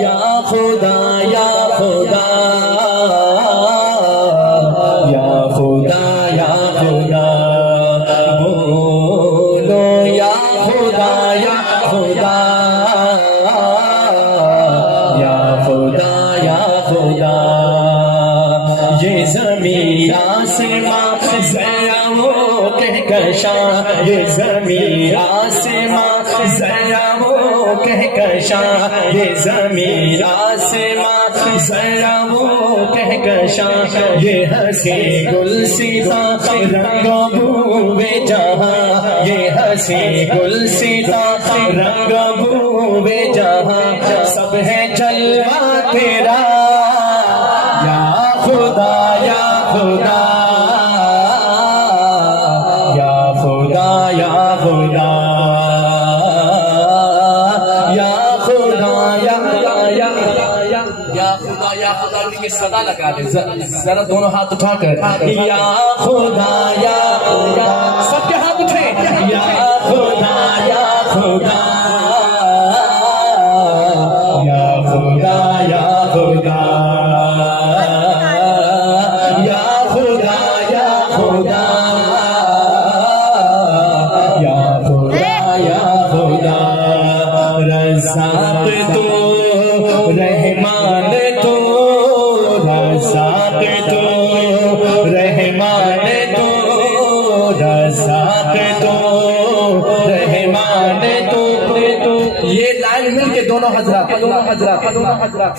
या खुदा या खुदा या खुदा या खुदा बोलो या खुदा या खुदा या खुदा या खुदा। ये ज़मीन आसमां ज़रा वो कहकशा, ये ज़मीन आसमां ज़रा वो कहकशा, ये ज़मीन आसमां ज़रा वो कहकशा। ये हंसी गुलसिता रंगों बूवे जहां, ये हंसी गुलसिता रंगों बूवे जहां। सब है जलवा तेरा या खुदा या खुदा या खुदा या खुदा या खुदा या खुदा या खुदा की सदा लगा दे जरा दोनों हाथ उठाकर या खुदा या खुदा। सबके हाथ उठे या खुदा या खुदा या खुदा या खुदा या खुदा या खुदा या खुदा या खुदा। रज़ाक़ तू रहमान तू, रज़ाक़ तू रहमान तू, रज़ाक़ तू रहमान तू। ये लाइन मिल के दोनों हजरात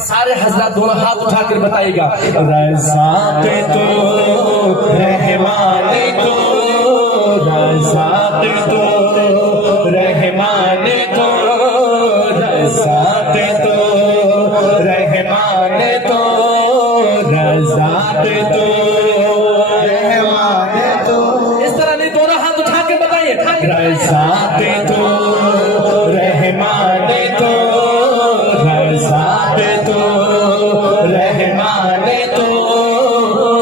सारे हजरात दोनों हाथ उठाकर बताएगा रज़ाक़ तू रहमान तू, रज़ाक़ तू रहमान तू, रज़ाक़ तू रहमान तू, रज़ाक़ तू रहमान तू। इस तरह नहीं दोनों हाथ उठा के बताइए रज़ाक़ तू रहमान तू, रज़ाक़ तू रहमान तू।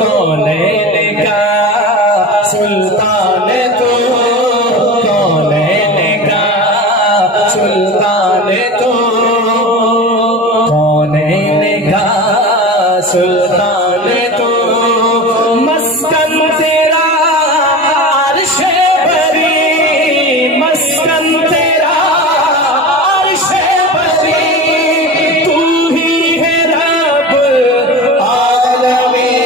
कौनैन का सुल्तान तू, कौनैन का सुल्तान तू, कौनैन का सुल्तान तू। मस्कन तेरा अर्शे भरी, मस्कन तेरा अर्शे भरी। तू ही है रब आलमीन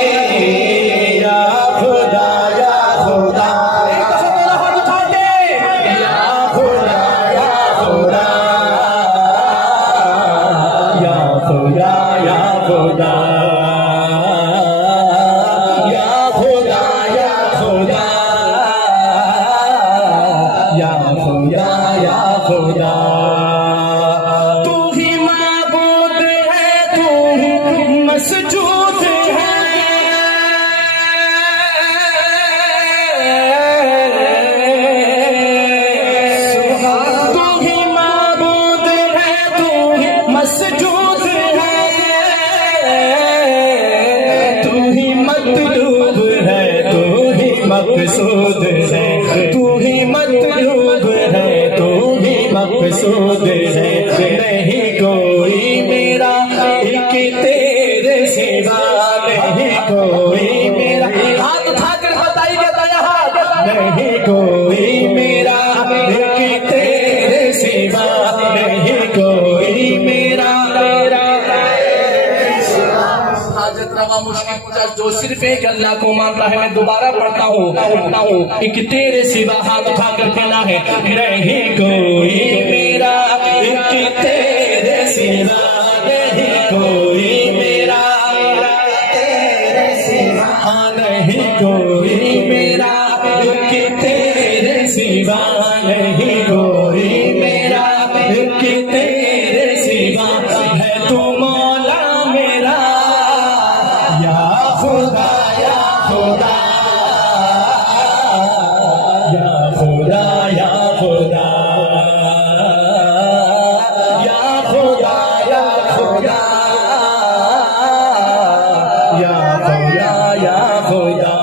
या खुदा या खुदा। एक दफा हाथ उठा के या खुदा या खुदा या खुदा या खुदा या खुदा या खुदा या खुदा या खुदा। तू ही माबूद है, तू ही मसजूद है, तू ही माबूद है, तू ही मसजूद है, तू ही मतलूब है, तू ही मकसूद है, तू ही मतलूब है, तू ही मकसूद है। नहीं कोई मेरा एक तेरे सिवा, नहीं कोई मेरा। हाथ उठाकर बताइए दाया हाथ। नहीं कोई मेरा एक तेरे सिवा, नहीं कोई मेरा हाजत रवा मुश्किल कुछ जो सिर्फ एक अल्लाह को मानता है। मैं दोबारा पढ़ता हूँ एक तेरे सिवा हाथ उठाकर कहना है नहीं कोई मेरा एक तेरे सिवा, नहीं कोई मेरा तेरे सिवा, नहीं कोई मेरा एक तेरे सिवा, नहीं कोई मेरा एक तेरे सिवा। है तू मौला मेरा या खुदा या खुदा या खुदा या खुदा या खुदा या खुदा या खुदा या खुदा।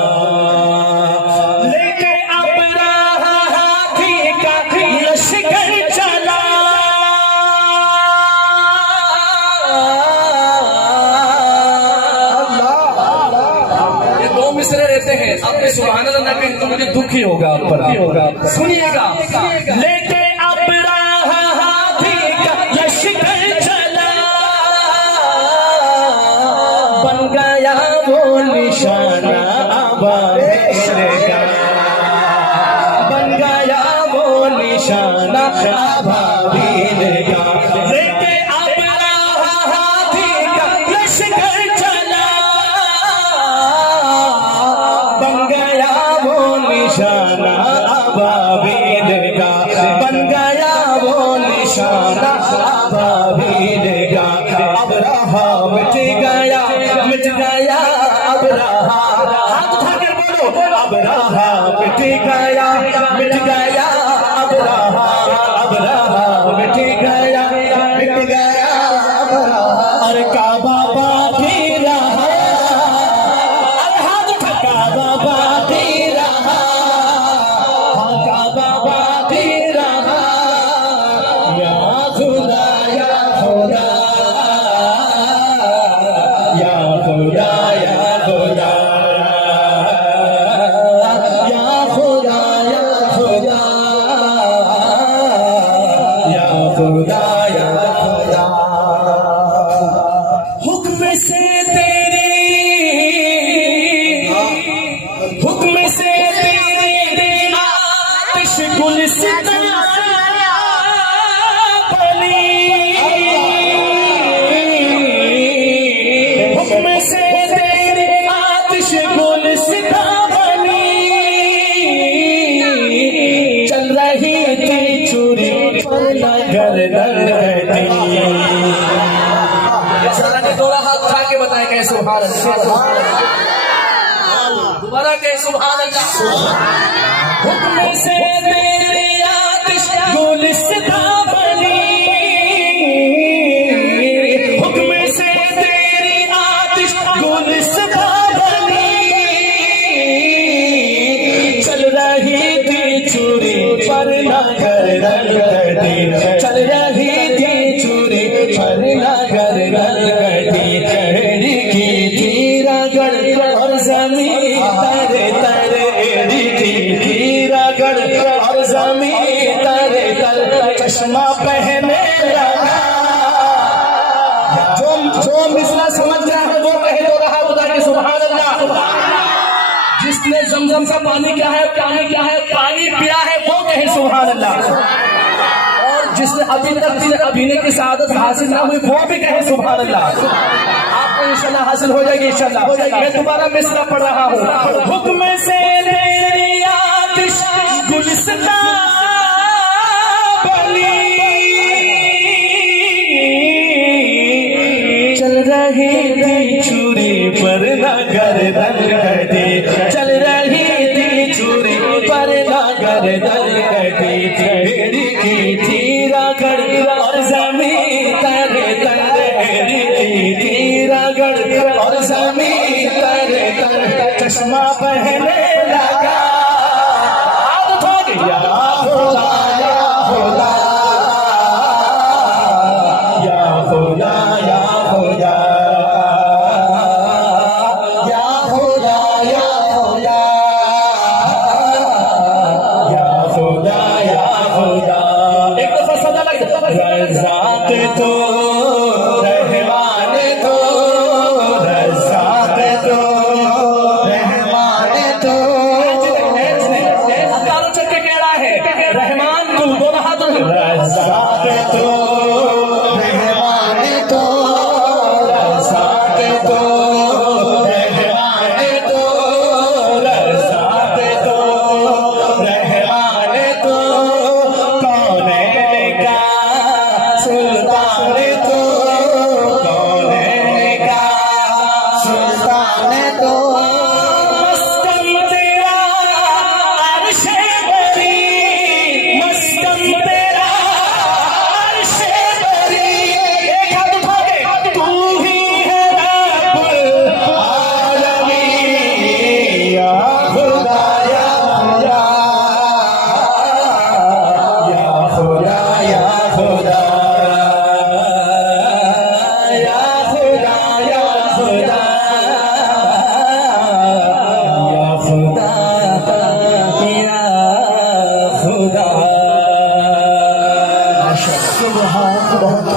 लेके अबराहा हाथी का लश्कर चला, मिसरे रहते हैं, आपने सुभान अल्लाह ना कहीं तो मुझे दुखी होगा आप पर, सुनिएगा। लेके अबराहा हाथी का लश्कर चला, बन गया वो निशाना अबाबील का, बन गया वो निशाना अबाबील का। लेके अबराहा हाथी का लश्कर चला, बन गया वो निशाना अबाबील का, बन गया वो निशाना अबाबील का। अबराहा मिट गया अबराहा, हाथ उठाकर बोलो अबराहा मिट गया अबराहा, अबराहा मिट गया अबराहा। अरे काबा बाकी रहा, अरे हाथ उठा काबा बाकी रहा, काबा बाकी रहा। या खुदा या खुदा या खुदा या खुदा या खुदा या खुदा या खुदा या खुदा। हुक्म से तेरी, हुक्म से तेरी आतिश गुलिस्तां बनी, हुक्म से तेरी आतिश गुलिस्तां बनी। चल रही थी चूरी पर नगर दरगती। दोनों हाथ उठा के बताए कहे सुभान अल्लाह, दोबारा कहे सुभान अल्लाह। हुक्म से तेरी आतिश गुलिस्तां बनी, हुक्म से तेरी आतिश गुलिस्तां बनी। चल रही थी चूरी पर नगर दरगती, चल रही थी चूरी पर नगर दरगती। एड़ी की थी रगड़ और जमीन तरे तरे, एड़ी की थी रगड़ और जमीन तरे तरे। चश्मा पहने लगा, जो मिसरा समझ रहा है वो कह लो रहा खुदा के सुभान अल्लाह। जिसने जमजम का पानी क्या है, पानी पिया है वो कहे सुभान अल्लाह। और जिसने अभी तक अभिनय की सादत हासिल ना हुई वो भी कहे सुभान अल्लाह। आपको इंशाल्लाह हासिल हो जाएगी इंशाल्लाह। मैं दोबारा मिसरा पढ़ रहा हूँ। हुक्म से तेरी आतिश गुलिस्तां बनी, चल रही थी चूरी पर नगर दरगती, चल रही थी चूरी पर नगर दरगती। एड़ी की थी रगड़ और जमीन तरे तरे, एड़ी की थी रगड़ और जमीन तरे तरे। चश्मा पहने लगा, आदत हो गई या खुदा या खुदा या खुदा या खुदा या खुदा या खुदा या खुदा या खुदा। एक दफा सदा लग रज़ाक तो रहमान तो, रज़ाक तो रहमान तो। तारों चक्के कह रहा है रहमान तू, दोनों हाथ रज़ाक तो रहमान बहुत